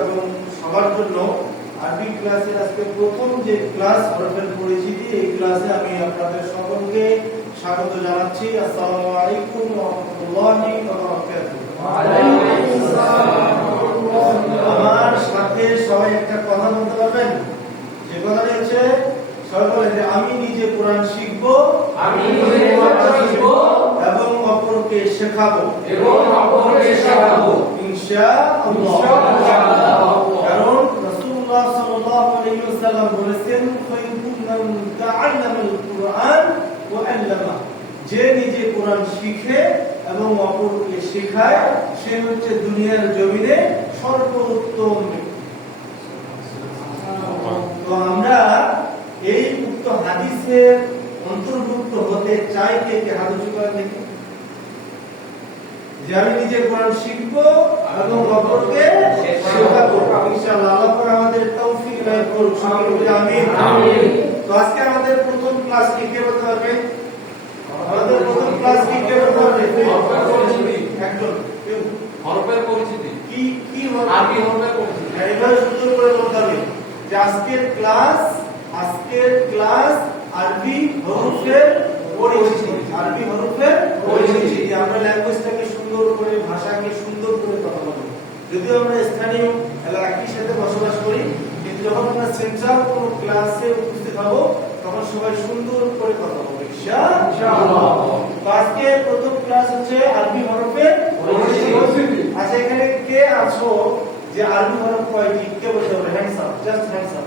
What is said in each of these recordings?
এবং সবার জন্য আরবি ক্লাসের আজকে প্রথম যে ক্লাস হরফের পরিচিতি, এই ক্লাসে আমি আপনাদের সকলকে স্বাগত জানাচ্ছি। আসসালামু আলাইকুম ওয়া রাহমাতুল্লাহি ওয়া বারাকাতুহু। ওয়া আলাইকুম আসসালাম। আমার সাথে সবাই একটা কথা বলতে পারবেন? যে কথাটা হচ্ছে সবাই বলেন যে আমি নিজে কোরআন শিখব, আমি নিজে কোরআন শিখব এবং অপরকে শেখাবো, ইনশাআল্লাহ। কারণ রাসূলুল্লাহ সাল্লাল্লাহু আলাইহি ওয়াসাল্লাম বলেছেন খায়রুকুম মান তাআল্লামাল কুরআন ওয়া আল্লামা, যে নিজে কোরআন শিখে এবং অপরকে শেখায় সে হচ্ছে দুনিয়ার জমিনে সর্বোত্তম ব্যক্তি। তো আমরা এই উক্ত হাদিসের অন্তর্ভুক্ত হতে চাই। কে কে হাত উঁচু করে দেখি যে আমি নিজে কোরআন শিখব এবং অপরকে শেখাবো। ইনশাআল্লাহ আল্লাহ পাক আমাদের তৌফিক দান করুন। সকলে বলি আমিন। তো আজকে আমাদের প্রথম ক্লাস কি কে বলতে পারবে? আমাদের প্রথম ক্লাস কি কে বলতে পারবে? একজন হরফের পরিচিতি কি কি হবে? আরবি হরফের পরিচিতি। এবারে সুন্দর করে বলতে হবে যে আজকের ক্লাস আরবি হরফের পরিচিতি। আরবি হরফের পরিচিতি। আমরা ল্যাঙ্গুয়েজটাকে সুন্দর করে, ভাষাকে সুন্দর করে কথা বলবো। যদিও আমরা স্থানীয় একই সাথে বসবাস করি, কিন্তু যখন আমরা সেন্ট্রাল কোন ক্লাসে উপস্থিত হব তখন সবাই সুন্দর করে কথা বলবো ইনশাআল্লাহ। তো আজকে প্রথম ক্লাস হচ্ছে আরবি হরফের পরিচিতি। আচ্ছা, এখানে কে আছো যে আরবি হরফ কয়টি কে বলতে পারবে? Hands up, just hands up.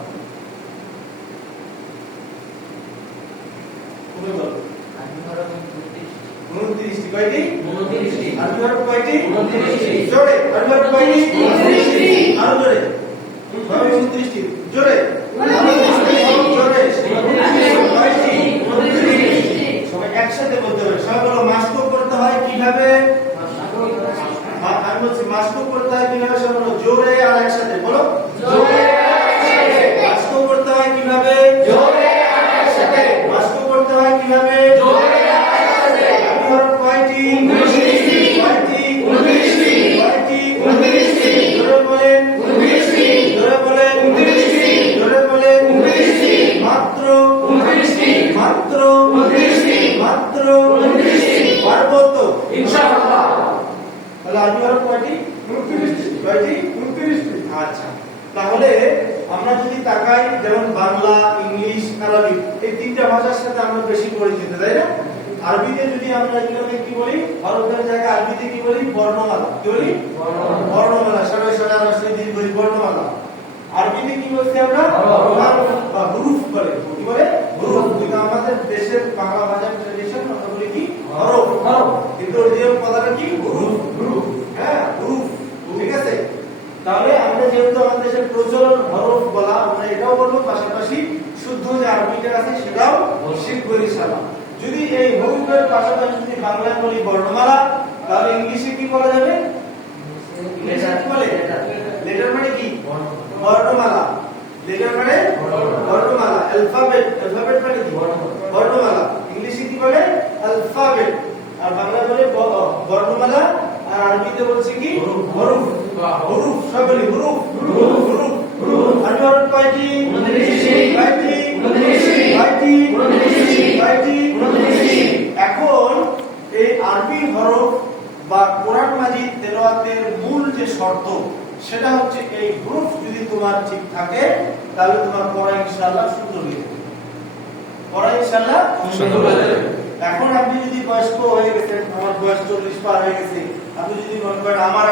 তুমি বলো। আরবি হরফ 29টি। কয়টি? 29টি। আরবি হরফ কয়টি? 29টি। জোরে। আরবি হরফ কয়টি? 29টি। আরো জোরে। 29টি। জোরে। 29টি। জোরে। 29টি। সবাই একসাথে বলতে হবে। সবাই বলো মাস্ক করতে হয় কিভাবে? আমি বলছি মাস্ক করতে হয় কিভাবে? সবাই বলো জোরে আর একসাথে বলো। জোরে মাস্ক করতে হয় কিভাবে? জোরে আর একসাথে। মাস্ক করতে হয় কিভাবে? জোরে আর একসাথে। আরবি হরফ কয়টি? 29টি। কয়টি? 29টি। কয়টি? 29টি। জোরে বলেন। 29টি। জোরে বলেন। 29টি। জোরে বলেন। 29টি। মাত্র 29টি। মাত্র 29টি। মাত্র 29টি। পারবো তো ইনশাআল্লাহ। তাহলে আরবি হরফ কয়টি? 29টি। কয়টি? 29টি। আচ্ছা, তাহলে আমরা যদি তাকাই, যেমন বাংলা, ইংলিশ, আরবি, এই তিনটা ভাষার সাথে আমরা বেশি পরিচিত, তাই না? আরবিতে যদি আমরা এগুলোকে কি বলি? হরফের জায়গায় আরবিতে কি বলি? বর্ণমালা। কি বলি? বর্ণমালা। সবাই সবাই বলি বর্ণমালা। আরবিতে কি বলছি আমরা? হরফ বা হুরুফ বলে। কি বলে? হুরুফ। কিন্তু আমাদের দেশের বাংলা ভাষার ট্র্যাডিশন আমরা বলি কি? হরফ। কিন্তু অরিজিনাল কথাটা কি? হুরুফ। হ্যাঁ, হুরুফ। ঠিক আছে? তাহলে আমরা যেহেতু আমাদের দেশের প্রচলন হরফ বলা, আমরা এটাও বলবো, পাশাপাশি শুদ্ধ যে আরবিটা আছে সেটাও শিখবো ইনশাআল্লাহ। যদি এই হরফের পাশাপাশি যদি বাংলায় বলি বর্ণমালা, তাহলে ইংলিশে কি বলা যাবে? ইংলিশে কি বলে? লেটার মানে কি? বর্ণমালা। লেটার মানে বর্ণমালা। অ্যালফাবেট। অ্যালফাবেট মানে কি? বর্ণমালা। ইংলিশে কি বলে? অ্যালফাবেট। আর বাংলায় বলে বর্ণমালা। আর আরবিতে বলছে কি? হরফ। হরফ। সব বলি হরফ। হরফ। আরবি হরফ কয়টি? 29টি। কয়টি? 29টি। কয়টি? 29টি। কয়টি? 29টি। এখন এই আরবি হরফ বা কোরআন মাজিদ তেলাওয়াতের মূল যে শর্ত, সেটা হচ্ছে এই হরফ যদি তোমার ঠিক থাকে তাহলে তোমার পড়া ইনশাআল্লাহ সুন্দর হয়ে যাবে। পড়া ইনশাআল্লাহ সুন্দর হয়ে যাবে। এখন আপনি যদি বয়স্ক হয়ে গেছেন, আমার বয়স 40 পার হয়ে গেছে, আপনি যদি মনে করেন আমার